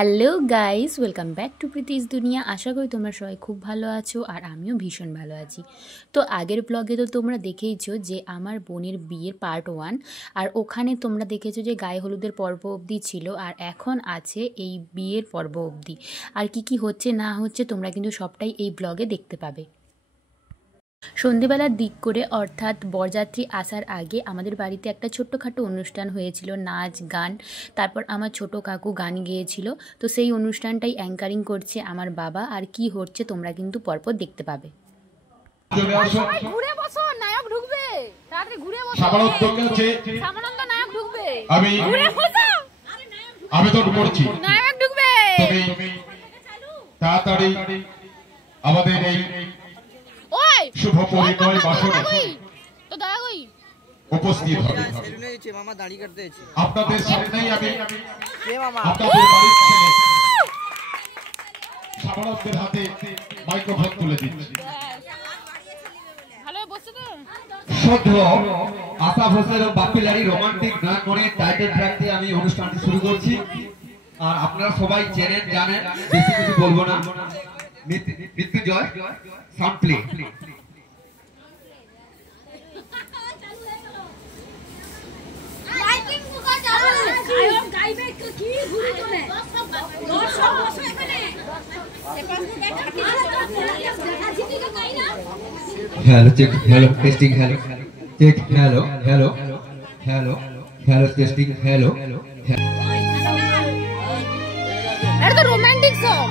Hello guys, welcome back to Preeti's দুনিয়া। আশা করি তোমরা সবাই খুব ভালো আছো আর আমিও ভীষণ ভালো আছি। তো আগের ব্লগে তো তোমরা দেখেইছো যে আমার বোনের বিয়ের পার্ট 1, আর ওখানে তোমরা দেখেছো যে গায়ে হলুদের পর্ব অবধি ছিল, আর এখন আছে এই বিয়ের পর্ব অবধি। আর কি হচ্ছে না হচ্ছে তোমরা কিন্তু সবটাই এই ব্লগে দেখতে পাবে। সন্ধেবেলার দিক করে অর্থাৎ বরযাত্রী আসার আগে আমাদের বাড়িতে একটা ছোট্টখাটো অনুষ্ঠান হয়েছিল, নাচ গান। তারপর আমার ছোট কাকু গান গেয়েছিল। তো সেই অনুষ্ঠানটাই অ্যাঙ্কারিং করছে আমার বাবা, আর কি হচ্ছে তোমরা কিন্তু পরপর দেখতে পাবে। আমাদের এই শুভ পরিণয় বাসনে উপস্থিত হবে। আপনাদের সামনেই আমি আপনাদের বাড়ির ছেলে সামরাজ্যের হাতে মাইক্রোফোন তুলে দিচ্ছি। আসাফ হোসেন ও বাপ্পি লাহিড়ী রোমান্টিক গান করে টাইটেল ট্র্যাক দিয়ে আমি অনুষ্ঠানটি শুরু করছি। আর আপনারা সবাই চেনেন জানেন, বেশি কিছু বলবো না। Mrityunjay sound play. Hello check, hello testing, hello check, hello hello hello hello testing, hello. এটা তো রোমান্টিক সং।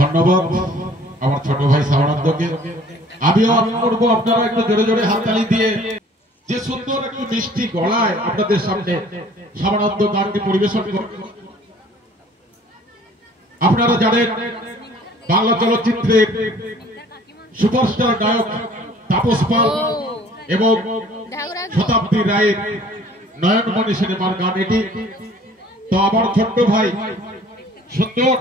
ধন্যবাদ আমার ছোট ভাই সামরাজ্যকে। আমিও করবো আপনারা একটু জোরে জোরে হাততালি দিয়ে যে সুন্দর একটু মিষ্টি গলায় আপনাদের সামনে সামরাজ্য গানকে পরিবেশন করবেন। আপনারা জানেন বাংলা চলচ্চিত্রের সুপারস্টার গায়ক তাপস পাল এবং শতাব্দী রায়ের নয়নমণি সিনেমার গান এটি। তো আমার ছোট্ট ভাই সুন্দর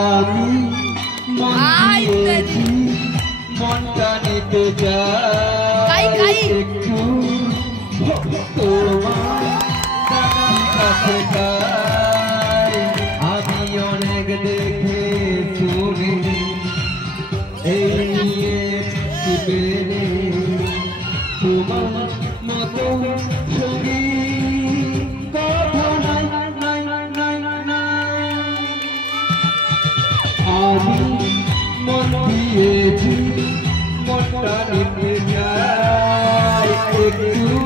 আমি মন দিয়েছি মনটা নিতে চাই একটু তোমার কাছে তাই আমি অনেক দেখে শুনে এই নিয়ে পেরে তোমার মতো সঙ্গী কথা নাই নাই নাই নাই আমি মন দিয়েছি মনটা নিতে চাই একটু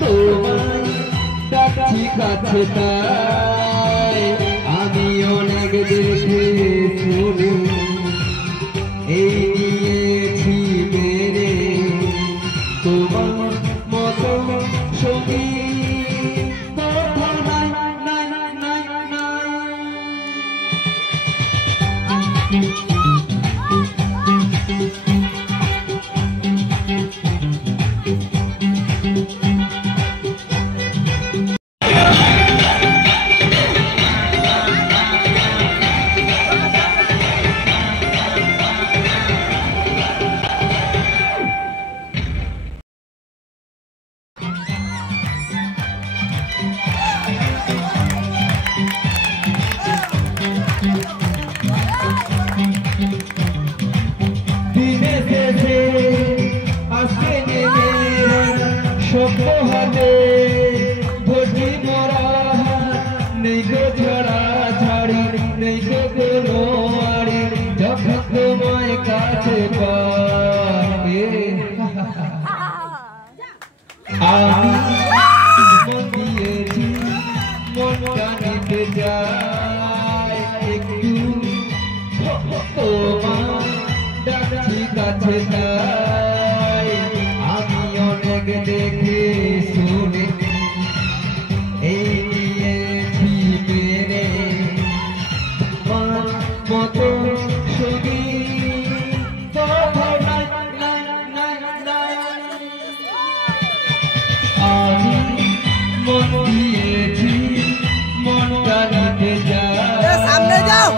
তোমার কাছে কাছে তাই আমি অনেক দেখে শুনে এই নিয়েছি মেরে তোমার মতো সঙ্গী কথা নাই নাই নাই নাই আমি অনেক দেখে শুনে এই নিয়েছি মেরে মতো সঙ্গী কথা নাই নাই নাই নাই আমি মন দিয়েছি মনটা নিতে যাই সামনে যাও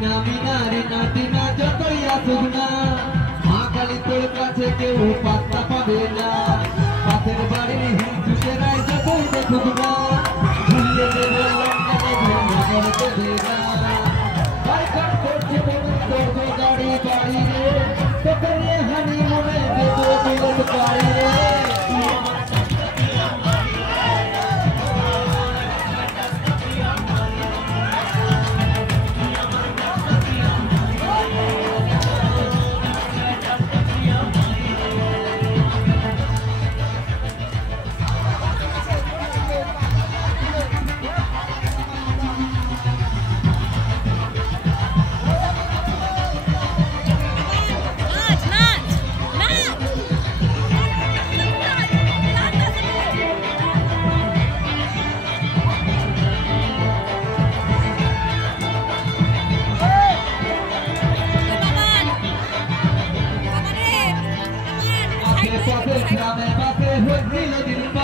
মিনা মিনারি নাতি না যতই আসুক না মা কালী তোর কাছে কেউ পাত্তা পাবে না পাশের বাড়ির হিন্দুদেরাই যতই দেখুক না ভুলিয়ে দেবে লঙ্কানে দেবে না বাইকাট করছে তোর গাড়ি বাড়ি রে তোকে নিয়ে হানি মনে দেবো বিরোধ বাড়ি রে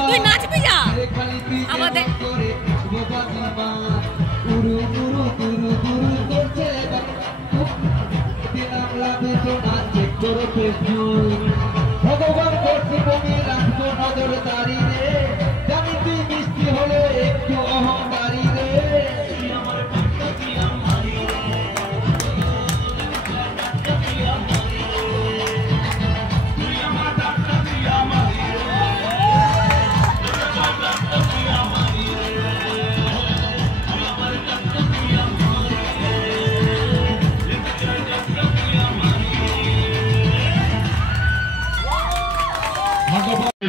তুই নাচবি যা আমাদের ভগবান করছি বমি রাখবো নজর দাঁড়ি রে জানি তুই মিষ্টি হলে একটু অহংকারী রে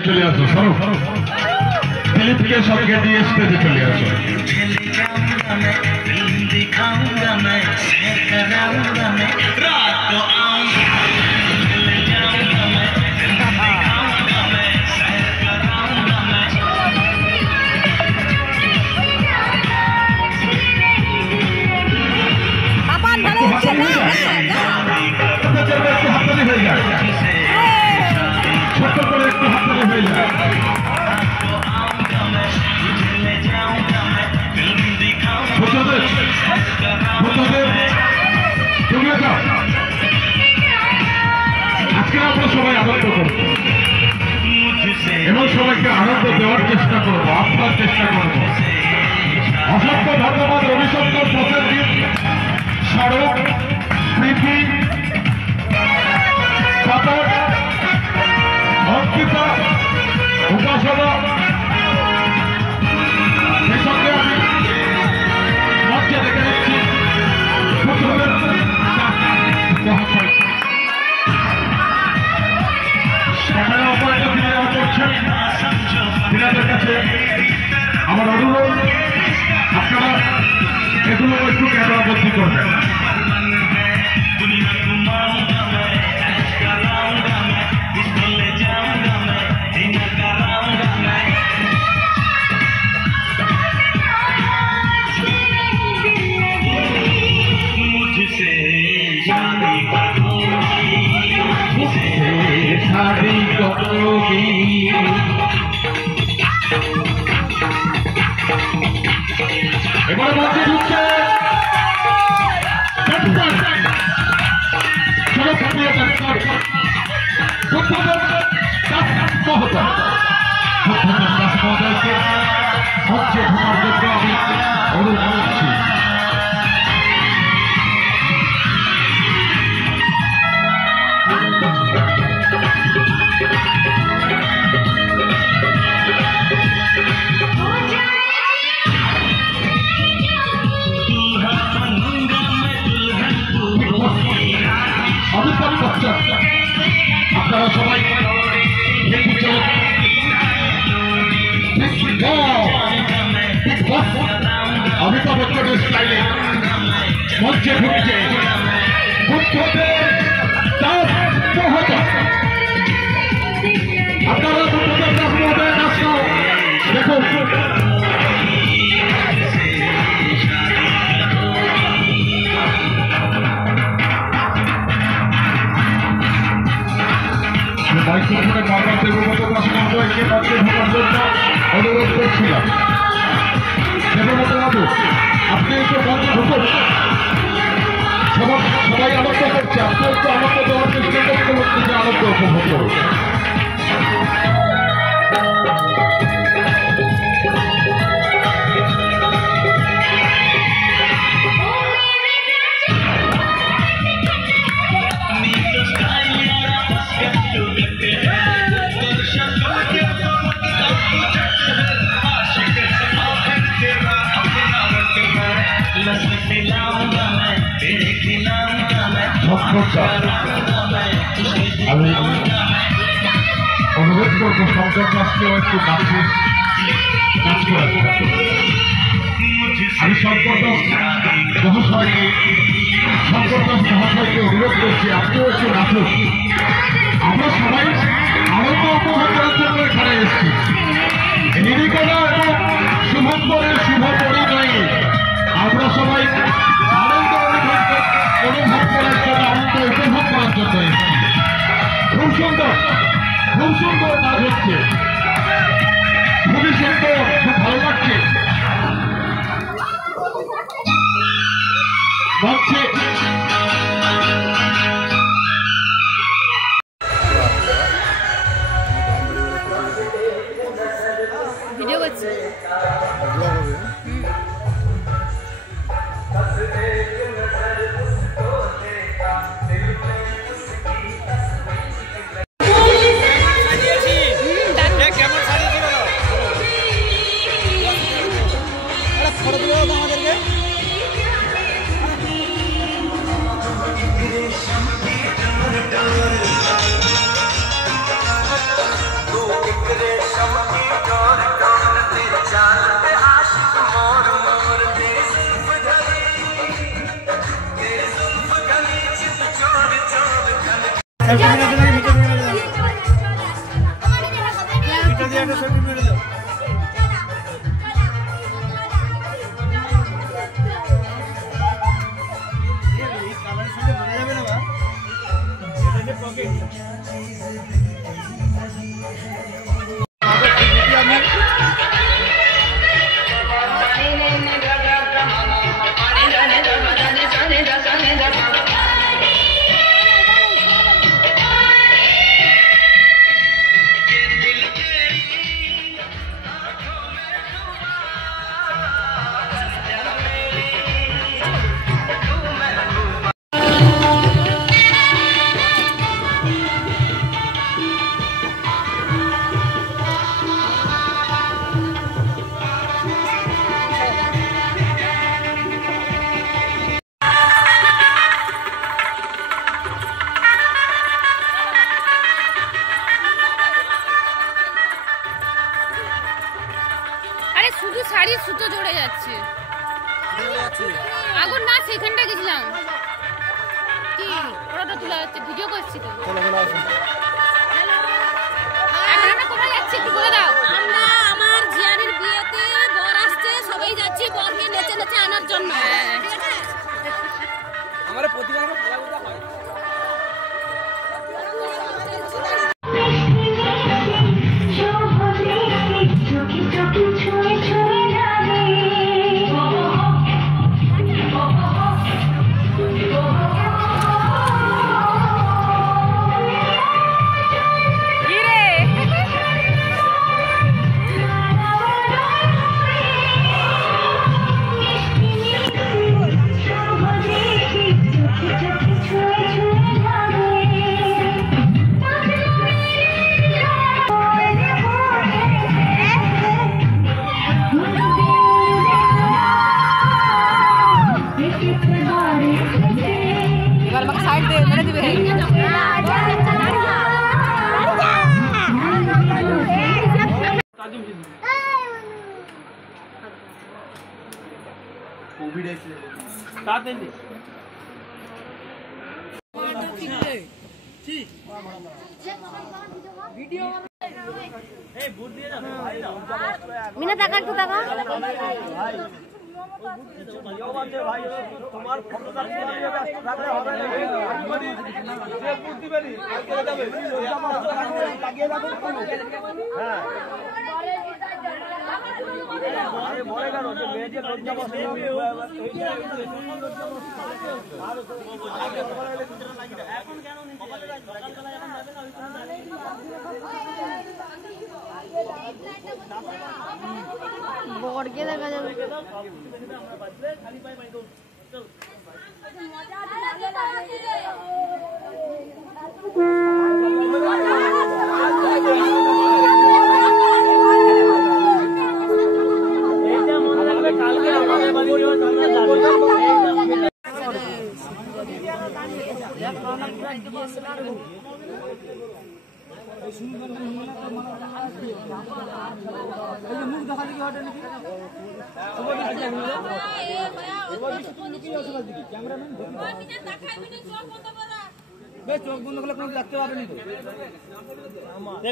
চলে আসো সরো দিলীপকে সঙ্গে দিয়ে স্টেজে চলে আসো হাততালি হয়ে যায় ছোট্ট করে একটু হাততালি হয়ে যায় আজকে আমরা সবাই আনন্দ করব এবং সবাইকে আনন্দ দেওয়ার চেষ্টা করবো আপনার চেষ্টা করবো অসংখ্য ধন্যবাদ রবিশঙ্কর প্রসেনজিৎ সড়ক প্রীতি সাপট অঙ্কিতা উপাসনা সেই সঙ্গে আমি মঞ্চে দেখে নিচ্ছি ক্যামেরা অপারেটর তিনি করছেন তিনাদের কাছে আমার অনুরোধ আপনারা এগুলো একটু ক্যামেরা বন্দী করবেন এবারে মঞ্চে ঢুকছে মঞ্চে ঢোকার জন্য আমি অনুরোধ করছি অমিতাভ বচ্চন আপনারা সবাই অমিতাভ বচ্চনের স্টাইলে মঞ্চে ঢুকছে আপনারা দেখুন মাইক্রোফোনে বারবার দেবব্রত দাস মহোদয়কে মঞ্চে ঢোকার জন্য অনুরোধ করছিলাম। দেবব্রত বাবু আপনি একটু মঞ্চে ঢুকুন। করছি, আপনি একটু আনন্দ দেওয়ার চেষ্টা করতে হচ্ছে যে আনন্দ উপভোগ করুন। আমি অনুরোধ করবো শঙ্কর দাসকেও একটু নাচ করার। আমি শঙ্কর দাস মহাশয়কে অনুরোধ করছি আপনিও একটু নাচুন। আমরা সবাই আনন্দ উপভোগ করার জন্য এখানে এসেছি। নিরিকোনা এবং শুভঙ্করের শুভ পরিণয়ে আমরা সবাই আনন্দ অনুভব করার জন্য, আনন্দ উপভোগ করার জন্য এসেছি। খুব সুন্দর নাচ হচ্ছে, খুবই সুন্দর, খুব ভালো লাগছে। ভিডিও করছি। শুধু শাড়ির সুতো জড়ে যাচ্ছে। আগুন না সেখানটা গেছিলাম কি ওটা তোলা যাচ্ছে, ভিডিও করছি তো। কোথায় যাচ্ছি একটু বলে দাও। আমরা আমার জিয়ারির বিয়েতে বর আসছে, সবাই যাচ্ছি বরকে নেচে নেচে আনার জন্য। আমার প্রতিবার মিনা টাকা একটু টাকা তোমার ফটোটা হবে বড়কে দেখা যাবে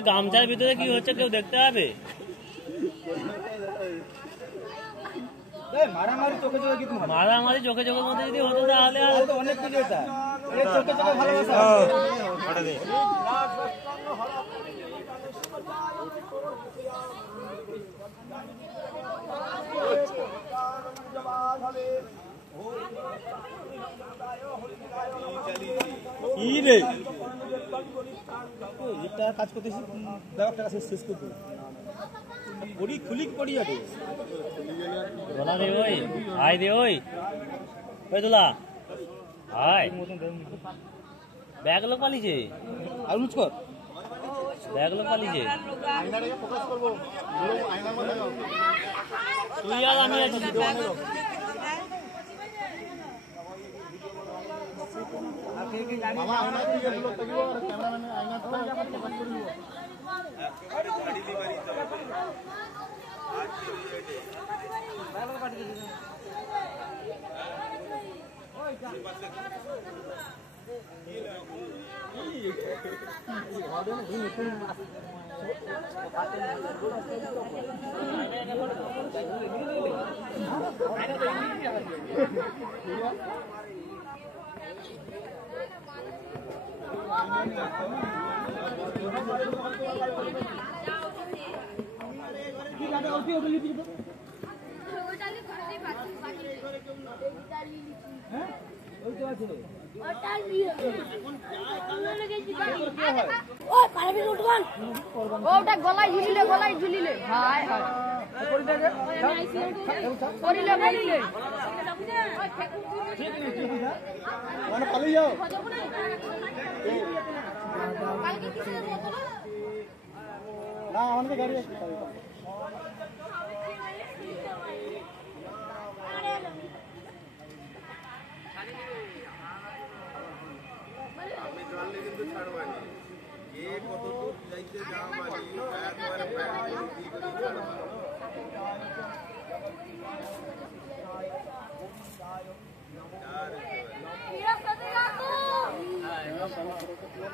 গামছার ভিতরে কি হচ্ছে কেউ দেখতে হবে? মারামারি চোখে চোখের মধ্যে যদি হতো তাহলে অনেক কিছু কাজ করতেছি শেষ করতে পড়ি খুলি পড়ি যাবে আয় দে ওই তোলা আয় ব্যাগ লোক পালিছে আর মুচকর ব্যাগ লোক পালিছে তুই আর আমি আছি ওটা গলায় ঝুলিলে হায় হায় করিলে পালিয়ে যাও না আমাদের গাড়ি আছে আমি জানলে কিন্তু ছাড়বানি কে কত দূর যাইতে যাওয়ানি একবারে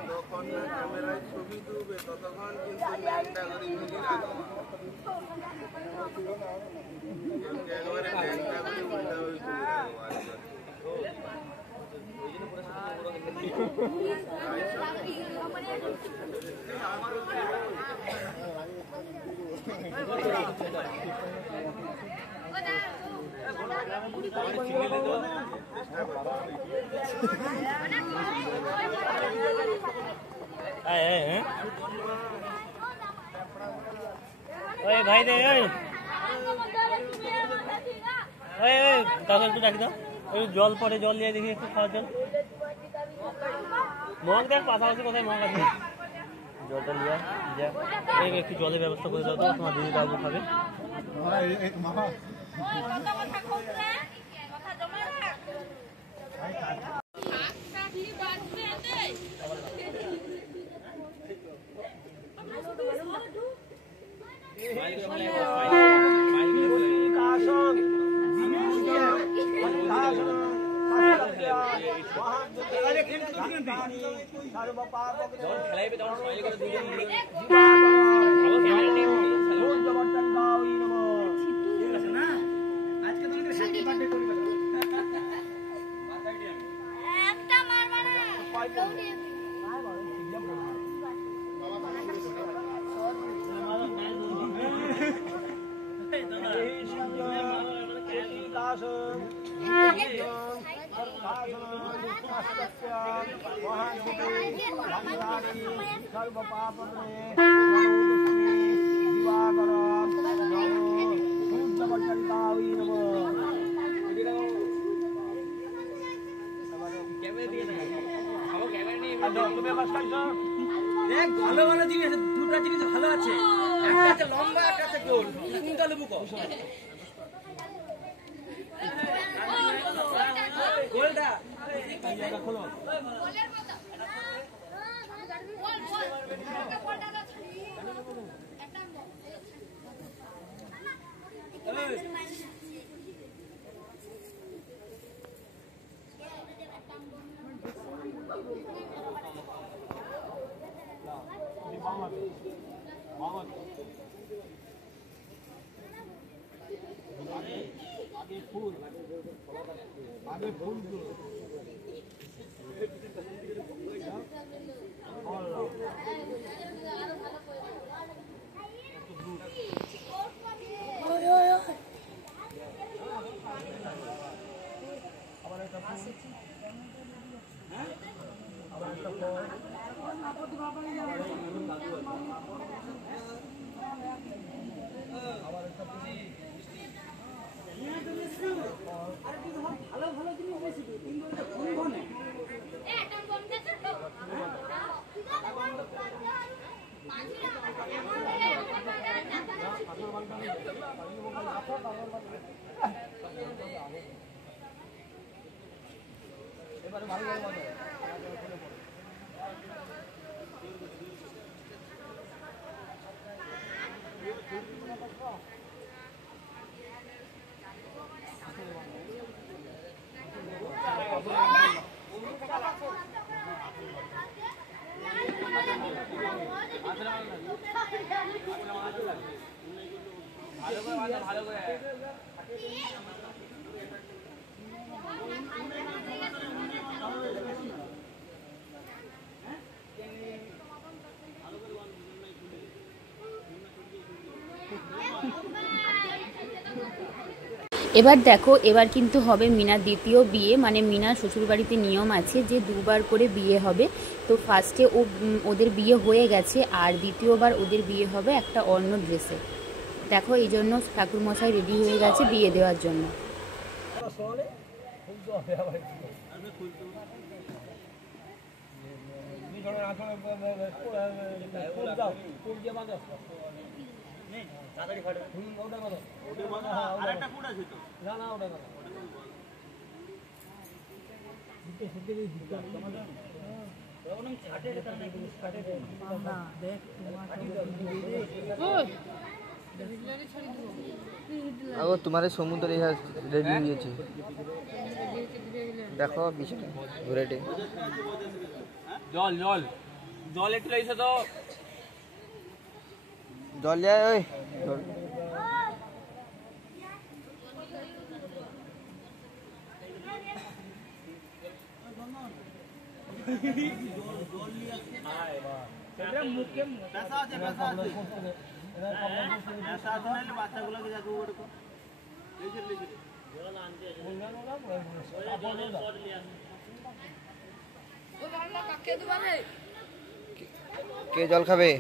তখন ক্যামেরায় ছবি তুলবে ততক্ষণ কিন্তু ল্যাংটা করে মিলি রাখো একবারে ল্যাংটা করে উল্টা হয়ে ভাই দে একটু ডাকি দাও ওই জল পরে জল দিয়ে দেখি একটু খাওয়ার জল মগ দেখ পাশাপাশি কোথায় মগ আছে জলটা নিয়ে যা একটু জলের ব্যবস্থা করে দাও তো তোমার দিদি বাবু খাবে ভালো ভালো জিনিস, দুটো জিনিস ভালো আছে, একটা আছে লম্বা, একটা আছে গোল। কোনটা নেবো কো? গোলটা খোলো। এবার দেখো, এবার কিন্তু হবে মিনার দ্বিতীয় বিয়ে। মানে মিনার শ্বশুরবাড়িতে নিয়ম আছে যে দুবার করে বিয়ে হবে। তো ফার্স্টে ওদের বিয়ে হয়ে গেছে, আর দ্বিতীয়বার ওদের বিয়ে হবে একটা অন্য ড্রেসে। দেখো, এই জন্য ঠাকুরমশাই রেডি হয়ে গেছে বিয়ে দেওয়ার জন্য। तुम्हारे समुद्र यहाँ रेडी हुई है देखो पीछे घुरे জল জল জল একটু লাইছে তো जल जाए ओए বাচ্চাগুলোকে যাকে के जल खाबे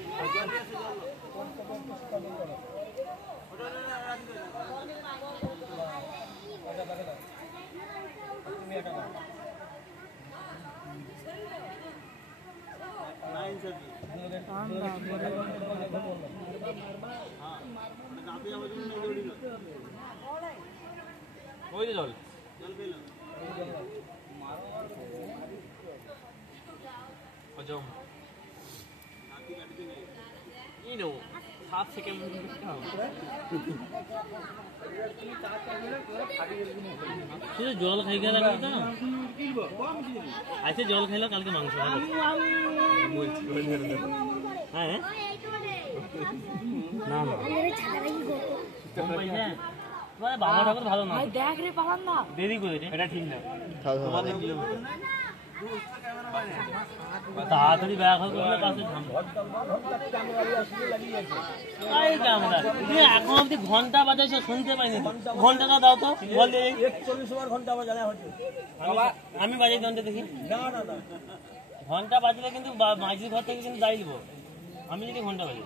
জল হজম ই নো 7 সেকেন্ড শুধু জল খাই গেল না আজকে জল খাইলো কালকে মাংস খাবো হ্যাঁ না না তোমার বাবা ঠাকুর ভালো না দেখ রে পালান না দেরি করে এটা ঠিক না তোমাদের নিয়ম তাড়াতাড়ি ব্যাগ হবে পাশে এখন অব্দি ঘন্টা বাজাইছে শুনতে পাইনি ঘন্টাটা দাও তো বল 41 ওভার ঘন্টা বাজা হচ্ছে আমি বাজাই ঘন্টা দেখি না না না ঘন্টা বাজলে কিন্তু মাঝির ঘর থেকে কিন্তু দাঁড়িয়ে দেবো আমি যদি ঘন্টা বাজি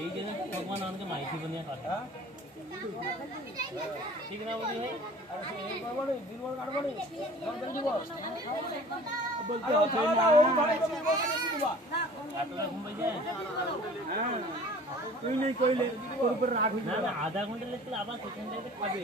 এই জন্য ভগবান আমাকে মাইকি বানিয়ে কাটা ঠিক না বলি তুই নেই কইলে তোর উপর রাগ হয়ে না না আধা ঘন্টা লেগে আবার সেখান থেকে খাবে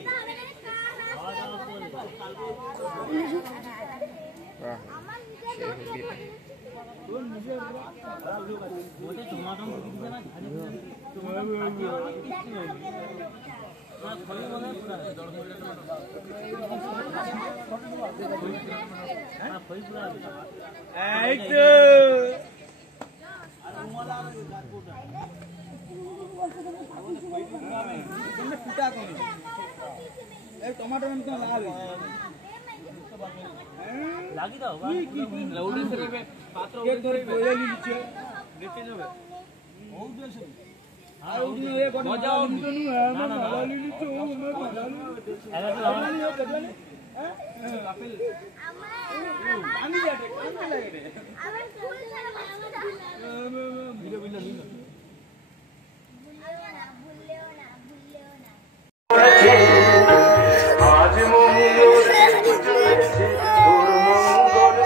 टमाटो में तो लाल লাগি দাও लाउडी से रे पात्र एक धरे बोले नीचे नीचे जावे ओ देसे আর উনি এ কোন মজা উনি নো না না লালি নীচে ও মে লালি লালি ও গদলি হ্যাঁ আপেল পানি যাবে কানে লাগে রে আবার ফুল ছাড়া মাছটা ভিডিও ভিডিও নিন ভুললেও না আজ মঙ্গল পুজোছে তোর মঙ্গল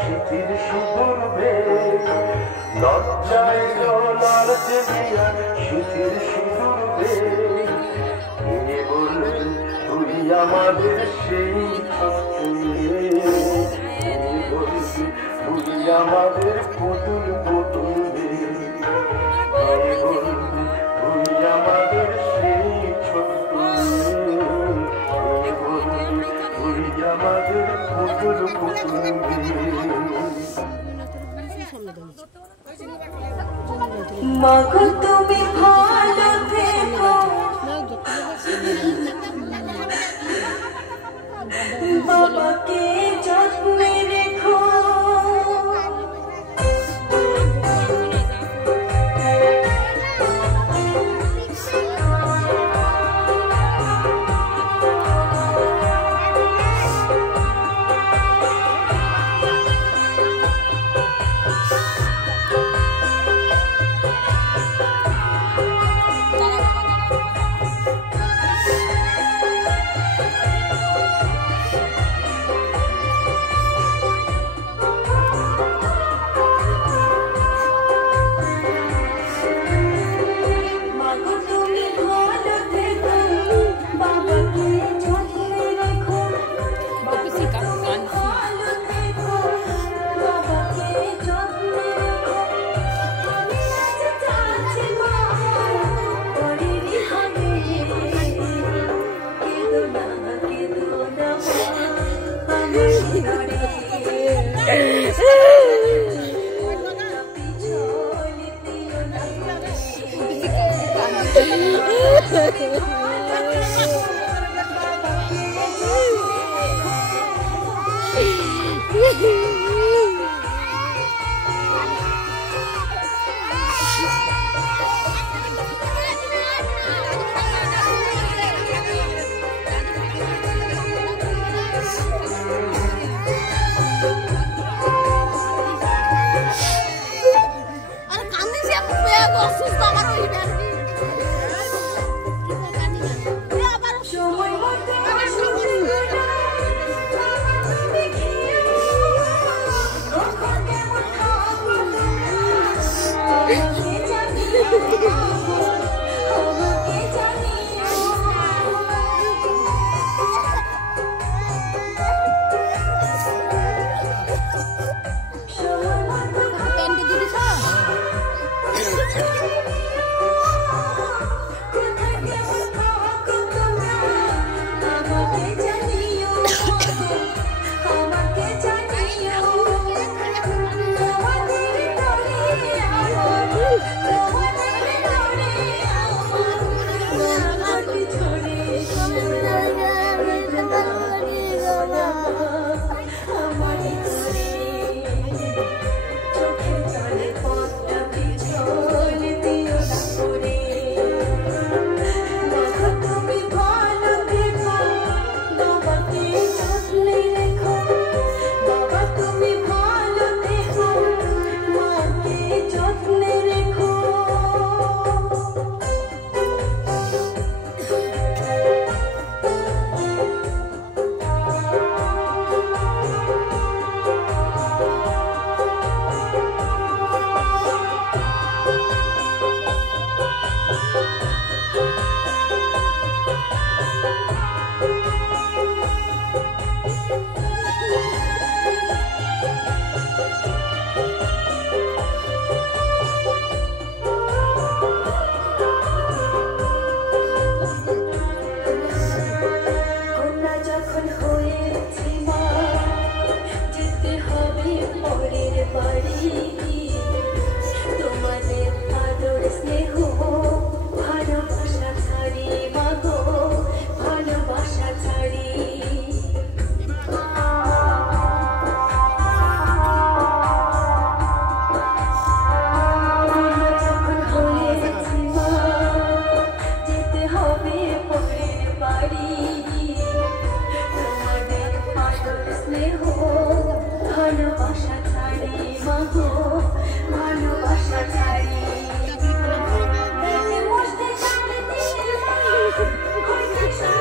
শীতের সুদূর্বে লজ্জায় লাল চেলিয়া শীতের সুদূর্বে কে বলবে তুই আমাদের সেই তুই আমাদের পুতুল পুতুল কে বলবে তুই আমাদের সেই ছোট্ট কে বলবে তুই আমাদের পুতুল পুতুল মাগো তুমি ভালো থেকো বাবাকে যত্নে রেখো Hehehe মাগো ভালোবাসা ছাড়ি বসতে চালে দিয়ে হইতে সারে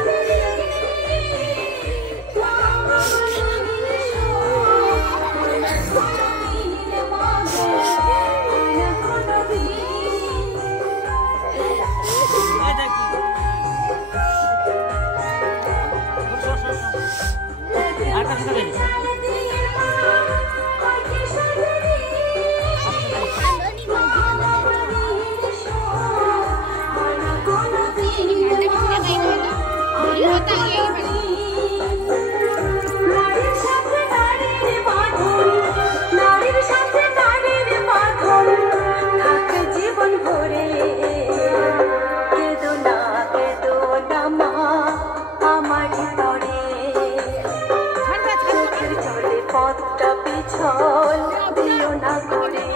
পথটা পিছল দিও না করে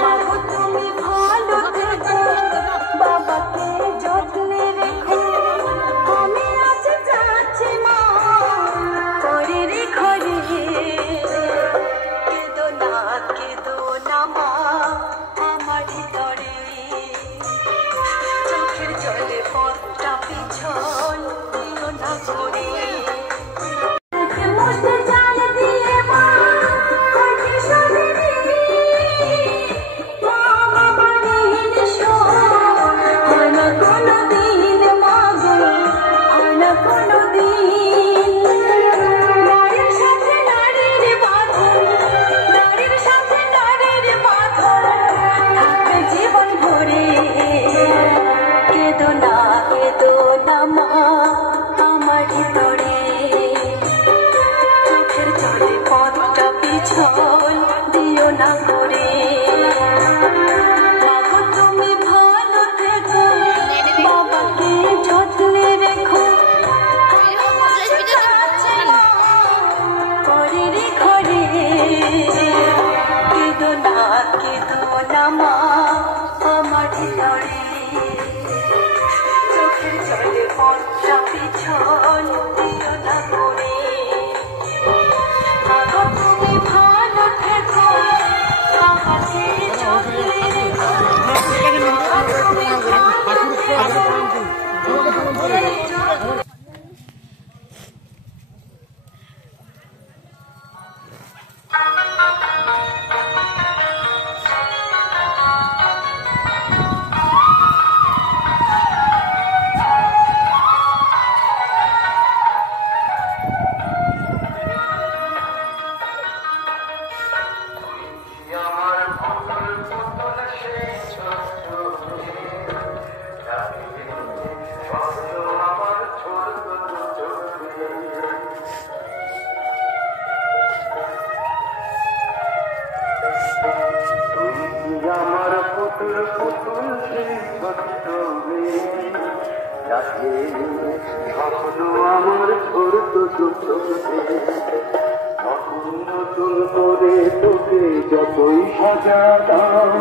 মাগো তুমি ভালো থেকো বাবাকে যত্নে রেখো আমি আজ যাচ্ছি মা করে রেখো রে কেঁদো না মা আমার ভিতরে চোখের জলে পথটা পিছল দিও না করে নতুন করে তোকে যতই সাজাতাম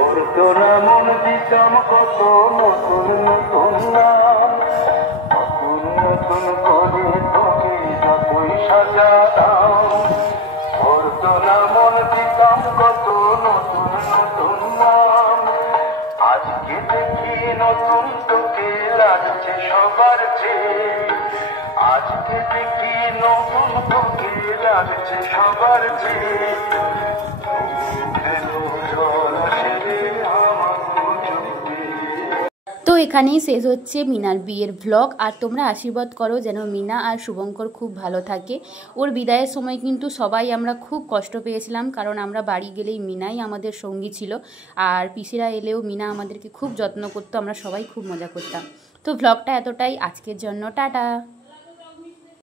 ওর তোরা মন দিতাম কত নতুন নতুন নাম নতুন করে তোকে যতই সাজাতাম ওর তোরা মন দিতাম কত নতুন নতুন নাম আজকে দেখি নতুন তোকে লাগছে সবার চেয়ে আজকে দেখি নতুন তোকে লাগছে সবার চেয়ে তো এখানেই শেষ হচ্ছে মিনার বিয়ের ভ্লগ। আর তোমরা আশীর্বাদ করো যেন মিনা আর শুভঙ্কর খুব ভালো থাকে। ওর বিদায়ের সময় কিন্তু সবাই আমরা খুব কষ্ট পেয়েছিলাম, কারণ আমরা বাড়ি গেলেই মিনাই আমাদের সঙ্গী ছিল, আর পিসিরা এলেও মিনা আমাদেরকে খুব যত্ন করতো, আমরা সবাই খুব মজা করতাম। তো ভ্লগটা এতটাই, আজকের জন্য টাটা।